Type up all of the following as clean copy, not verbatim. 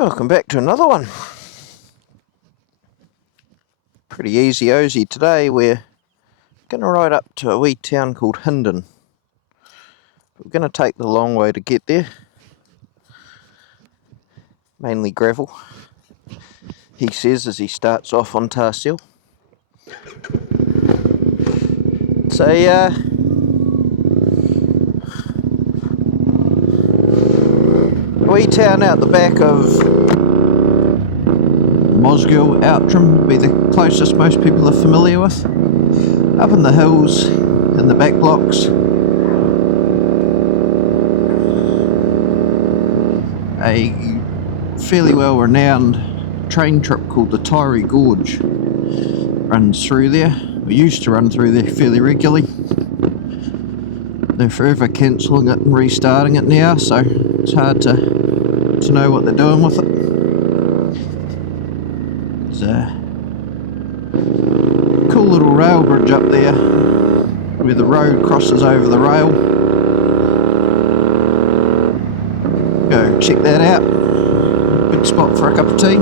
Welcome back to another one. Pretty easy-ozy today. We're going to ride up to a wee town called Hindon. We're going to take the long way to get there. Mainly gravel, he says as he starts off on Tarshill. So a wee town out the back of Mosgiel, Outram would be the closest most people are familiar with. Up in the hills, in the back blocks. A fairly well renowned train trip called the Taieri Gorge runs through there. We used to run through there fairly regularly. They're forever cancelling it and restarting it now, so it's hard to know what they're doing with it. There's a cool little rail bridge up there where the road crosses over the rail. Go check that out. Good spot for a cup of tea.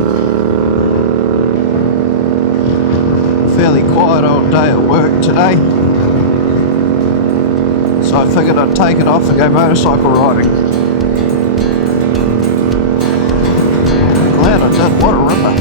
Fairly quiet old day at work today, so I figured I'd take it off and go motorcycle riding. Glad I did, what a ripper.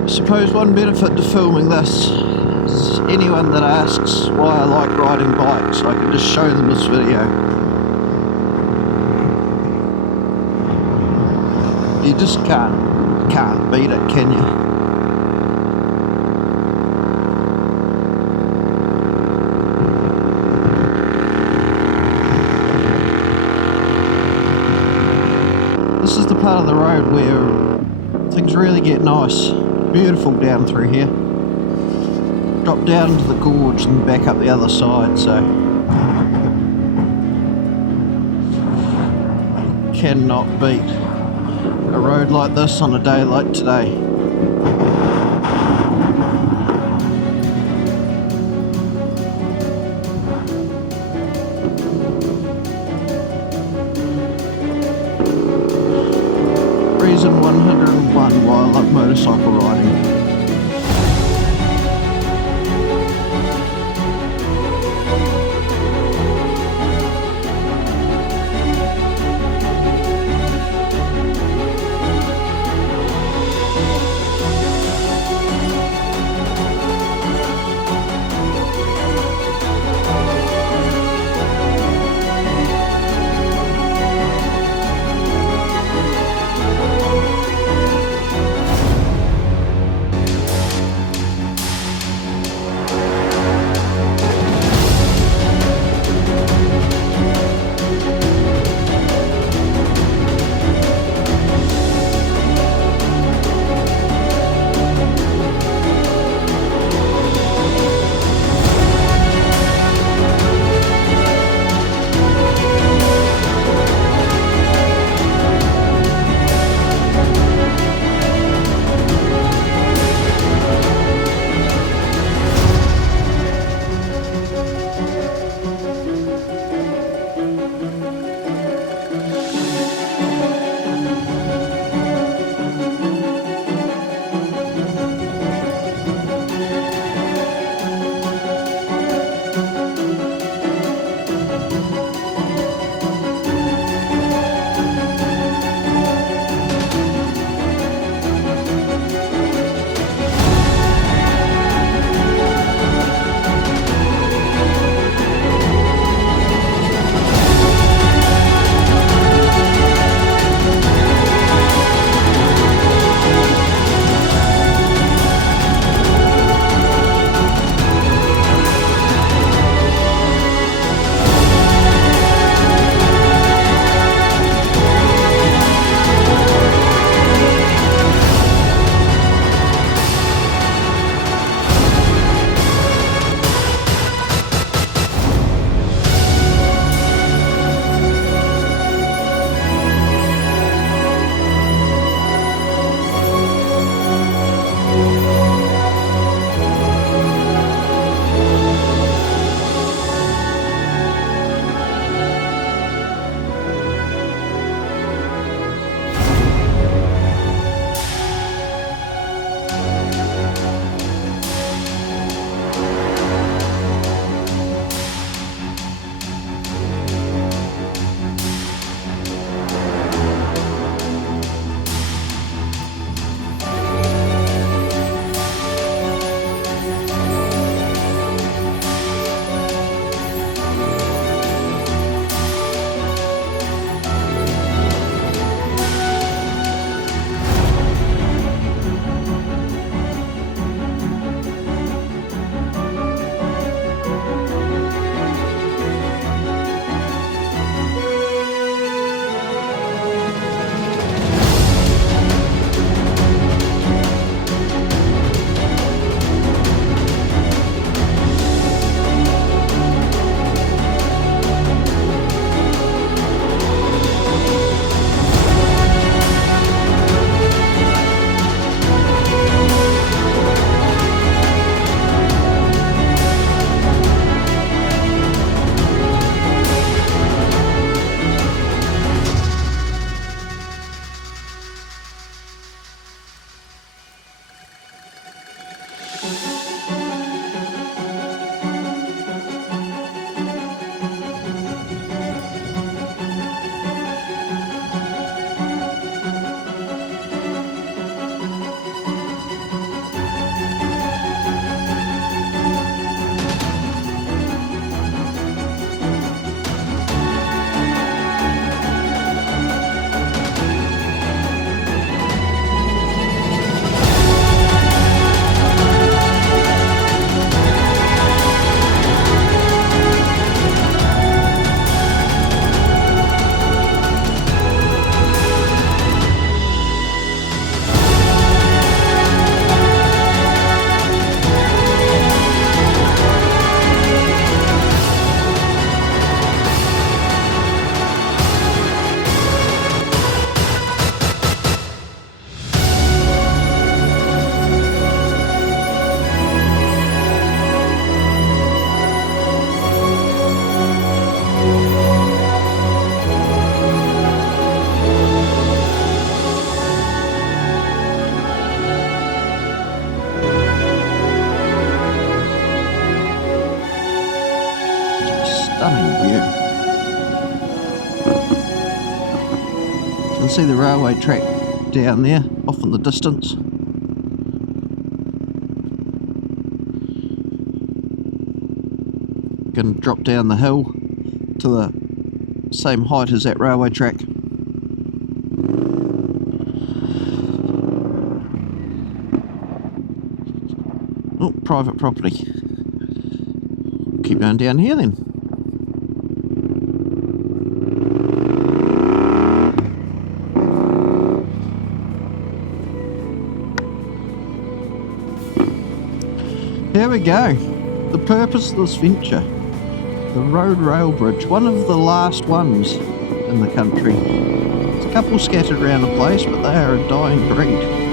I suppose one benefit to filming this is anyone that asks why I like riding bikes, I can just show them this video. You just can't beat it, can you? This is the part of the road where things really get nice. Beautiful down through here. Drop down to the gorge and back up the other side, so you cannot beat a road like this on a day like today. Reason 101 why I love motorcycle riding. can see the railway track down there, off in the distance. Going to drop down the hill to the same height as that railway track. Oh, private property. Keep going down here then. Here we go. The purpose of this venture. The road rail bridge, one of the last ones in the country. There's a couple scattered around the place, but they are a dying breed.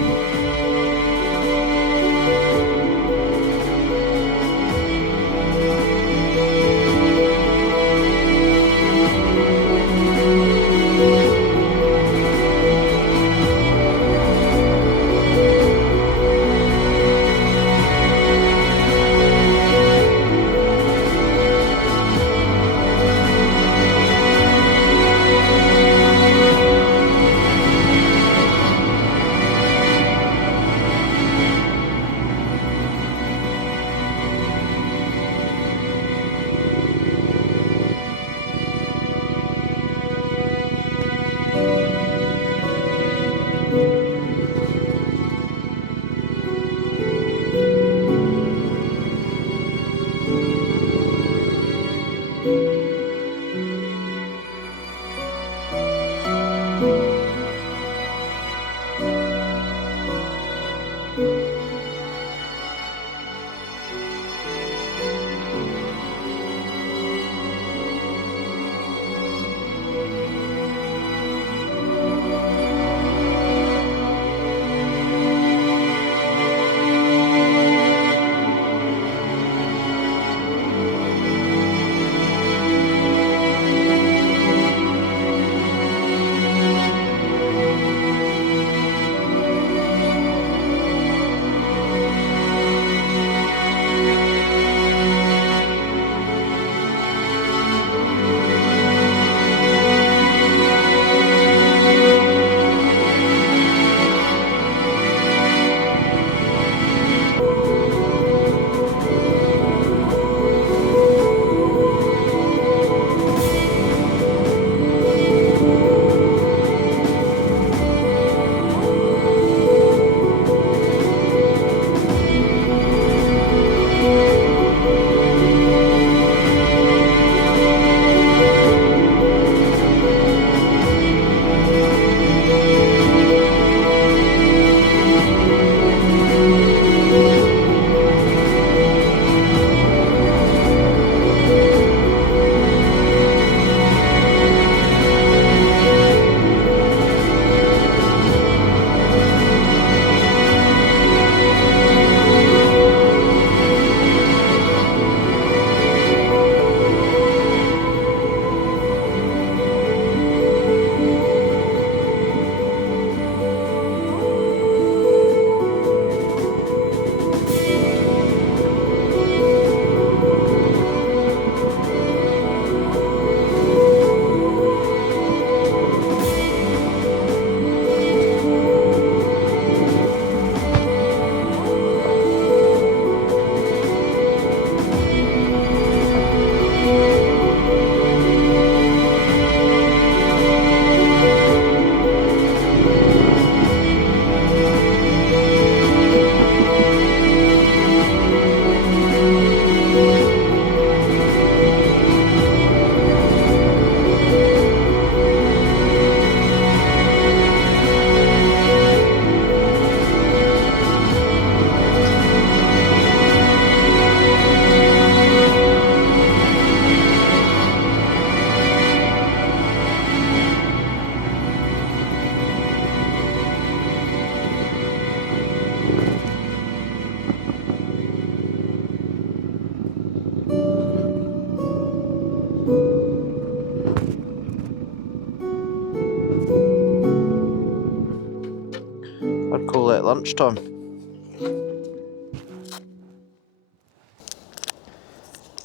Call that lunchtime.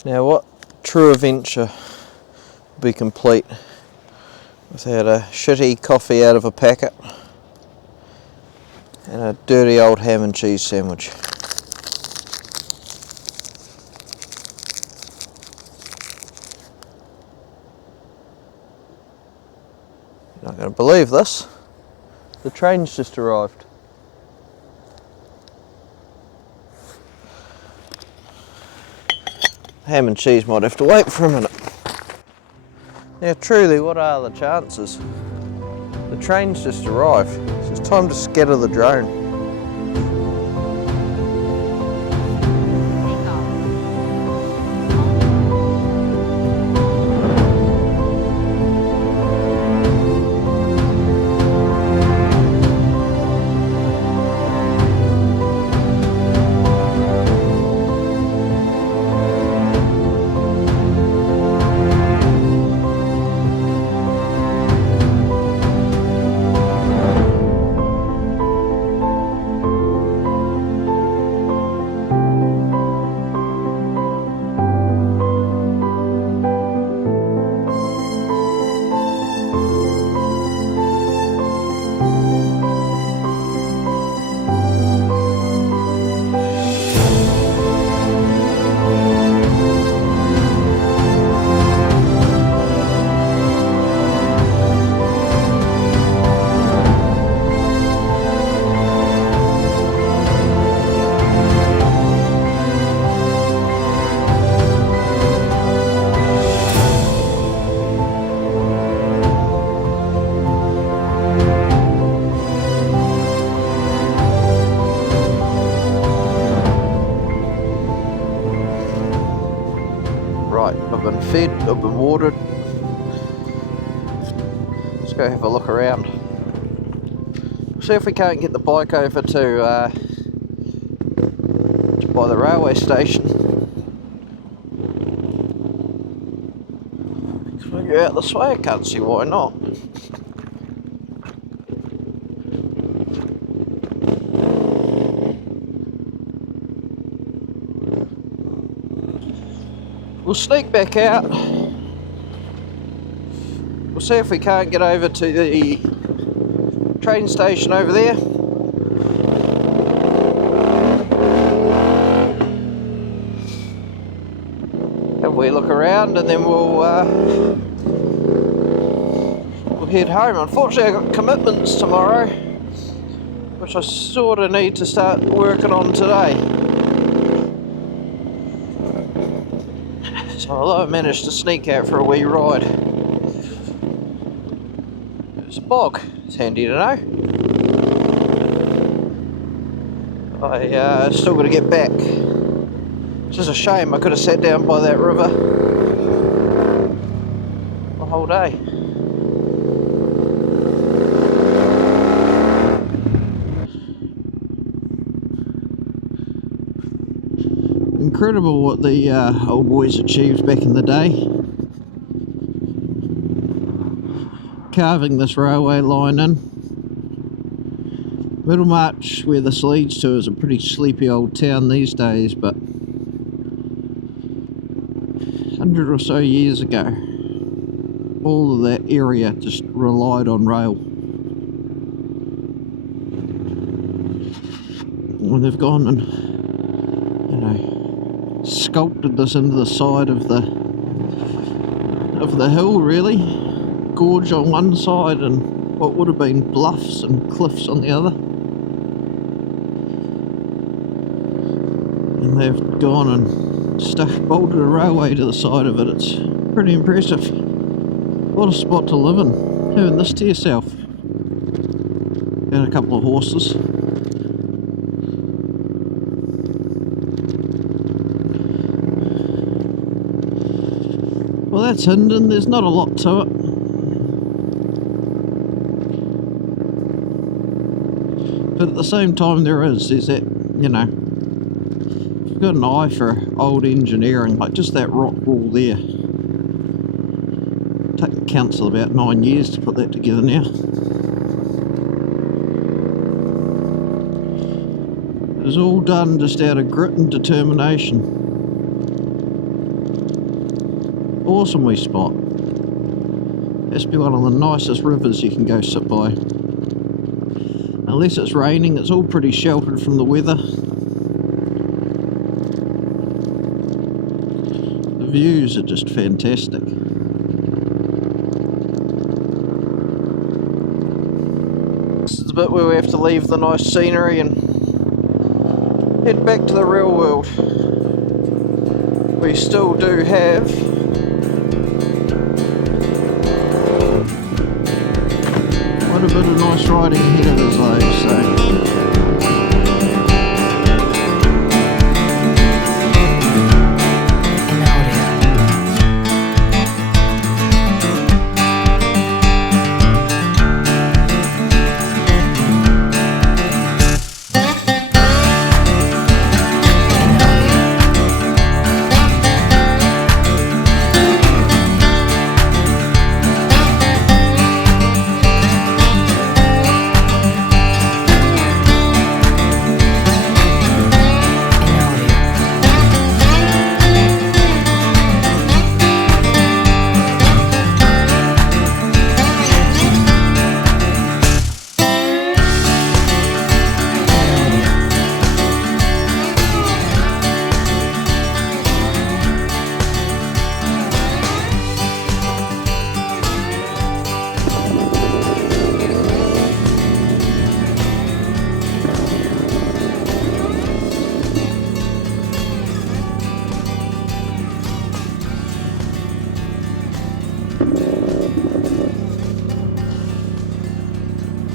Now what true adventure will be complete I've had a shitty coffee out of a packet and a dirty old ham and cheese sandwich. You're not going to believe this. The train's just arrived. Ham and cheese might have to wait for a minute. Now truly, what are the chances? The train's just arrived, so it's time to scatter the drone. I've been fed, I've been watered. Let's go have a look around. See if we can't get the bike over to by the railway station. Can I go out this way? I can't see why not. We'll sneak back out. We'll see if we can't get over to the train station over there. Have we look around and then we'll head home. Unfortunately, I've got commitments tomorrow, which I sort of need to start working on today. So although I managed to sneak out for a wee ride, there's a bog. It's handy to know. I still got to get back. It's just a shame I could have sat down by that river the whole day. Incredible what the old boys achieved back in the day. Carving this railway line in. Middlemarch, where this leads to, is a pretty sleepy old town these days, but 100 or so years ago, all of that area just relied on rail. When they've gone and, you know, sculpted this into the side of the hill, really. Gorge on one side and what would have been bluffs and cliffs on the other. And they've gone and bolted a railway to the side of it. It's pretty impressive. What a spot to live in, having this to yourself. And a couple of horses. Well, that's Hindon. There's not a lot to it. But at the same time there's that, you know, if you've got an eye for old engineering, like just that rock wall there. Take the council about 9 years to put that together now. It was all done just out of grit and determination. Awesome wee spot. Has to be one of the nicest rivers you can go sit by. Unless it's raining, it's all pretty sheltered from the weather. The views are just fantastic. This is the bit where we have to leave the nice scenery and head back to the real world. We still do have quite a bit of nice riding ahead of us though, so.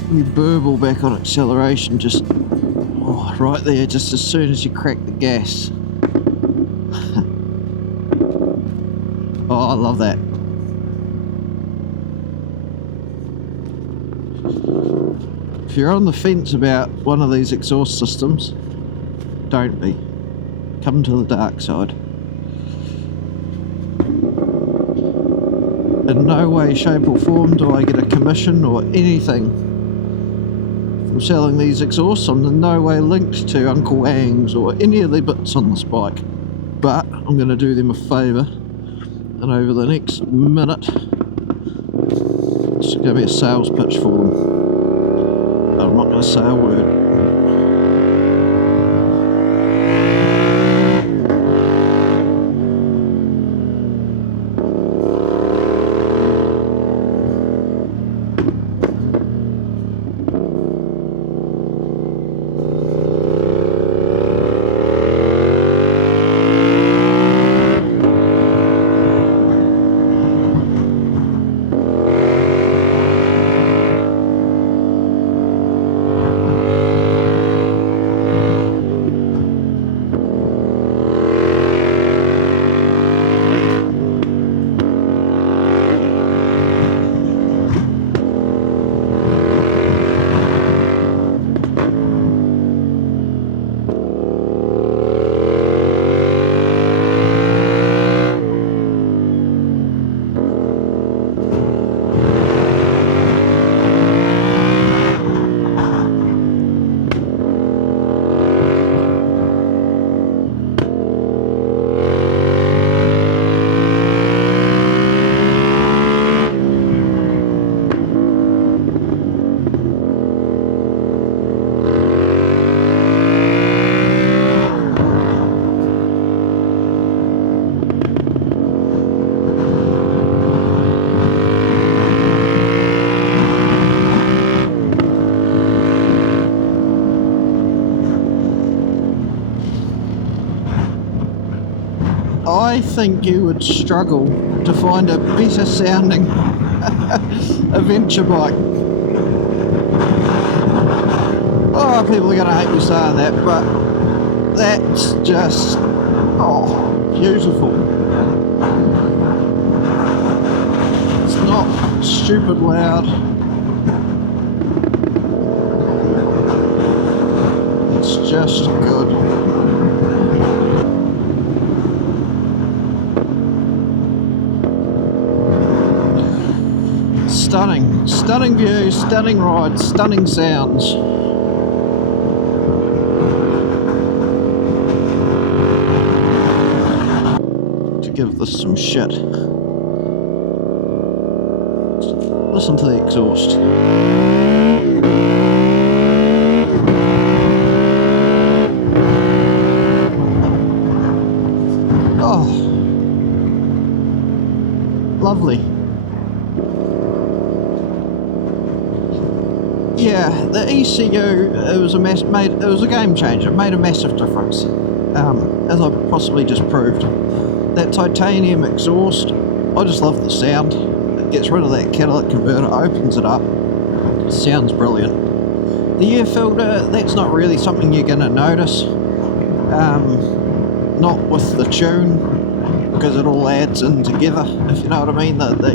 We burble back on acceleration just right there, just as soon as you crack the gas. Oh, I love that. If you're on the fence about one of these exhaust systems, don't be. Come to the dark side. In no way, shape or form do I get a commission or anything from selling these exhausts. I'm in no way linked to Uncle Ang's or any of the bits on this bike. But I'm going to do them a favour, and over the next minute it's going to be a sales pitch for them. I'm not going to say a word. I think you would struggle to find a better sounding adventure bike. Oh, people are going to hate me saying that, but that's just, beautiful. It's not stupid loud. It's just good. Stunning views, stunning rides, stunning sounds. To give this some shit, it's listen to the exhaust. Oh, lovely. Yeah, the ECU, it was a game changer. It made a massive difference, as I possibly just proved. That titanium exhaust, I just love the sound. It gets rid of that catalytic converter, opens it up. It sounds brilliant. The air filter, that's not really something you're going to notice. Not with the tune, because it all adds in together, if you know what I mean. The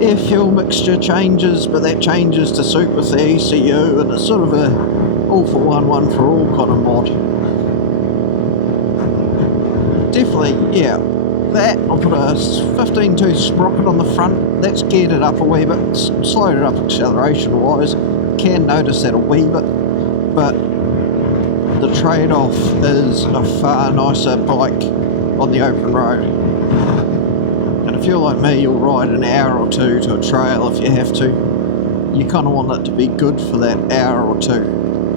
air fuel mixture changes, but that changes to suit with the ECU, and it's sort of a all for one for all kind of mod. Definitely, yeah. That, I'll put a 15-tooth sprocket on the front. That's geared it up a wee bit, slowed it up acceleration wise. Can notice that a wee bit, but the trade-off is a far nicer bike on the open road. And if you're like me, you'll ride an hour or two to a trail if you have to. You kind of want it to be good for that hour or two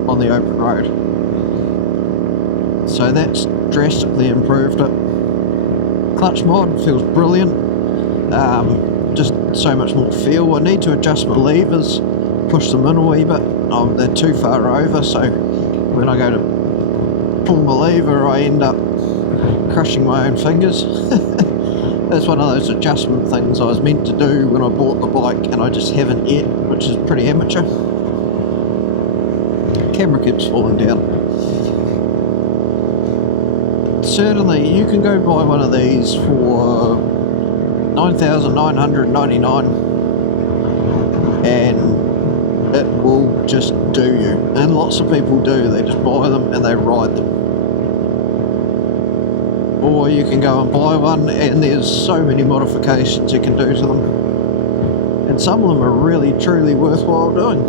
on the open road. So that's drastically improved it. Clutch mod feels brilliant. Just so much more feel. I need to adjust my levers, push them in a wee bit. They're too far over, so when I go to pull my lever, I end up crushing my own fingers. That's one of those adjustment things I was meant to do when I bought the bike, and I just haven't yet, which is pretty amateur. Camera keeps falling down. Certainly, you can go buy one of these for $9,999, and it will just do you. And lots of people do. They just buy them and they ride them. Or you can go and buy one, and there's so many modifications you can do to them, and some of them are really truly worthwhile doing.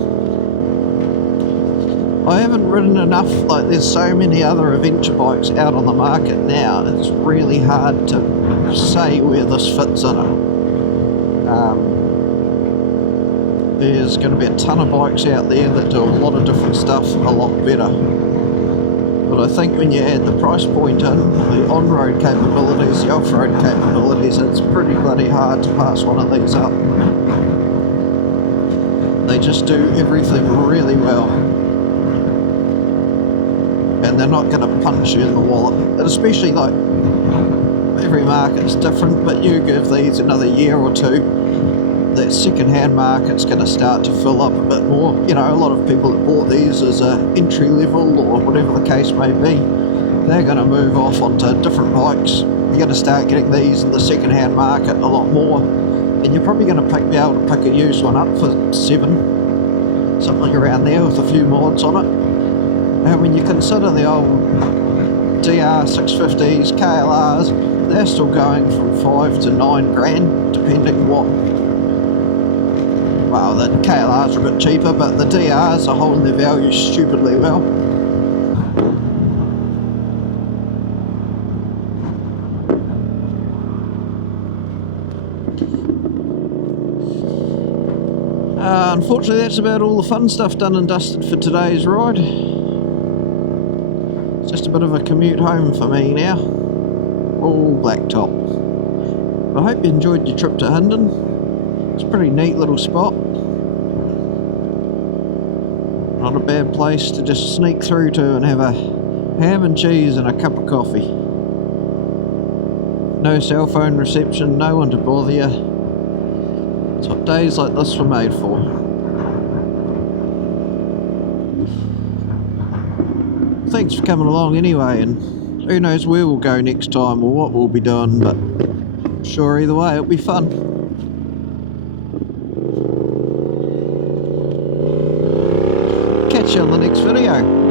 I haven't ridden enough, like there's so many other adventure bikes out on the market now, it's really hard to say where this fits in it. There's going to be a ton of bikes out there that do a lot of different stuff a lot better. But I think when you add the price point in, the on-road capabilities, the off-road capabilities, it's pretty bloody hard to pass one of these up. They just do everything really well. And they're not going to punch you in the wallet. And especially, like, every market's different, but you give these another year or two, that second-hand market's going to start to fill up a bit more. You know, a lot of people that bought these as a entry level or whatever the case may be, they're going to move off onto different bikes. You're going to start getting these in the second-hand market a lot more, and you're probably going to be able to pick a used one up for $7, something around there with a few mods on it. And when you consider the old DR 650s, KLRs, they're still going from $5 to $9 grand, depending what. Well, the KLRs are a bit cheaper, but the DRs are holding their value stupidly well. Unfortunately, that's about all the fun stuff done and dusted for today's ride. It's just a bit of a commute home for me now. All blacktop. I hope you enjoyed your trip to Hindon. It's a pretty neat little spot. Not a bad place to just sneak through to and have a ham and cheese and a cup of coffee. No cell phone reception, no one to bother you. It's what days like this were made for. Thanks for coming along anyway, and who knows where we'll go next time or what we'll be doing, but I'm sure either way it'll be fun. Catch you on the next video.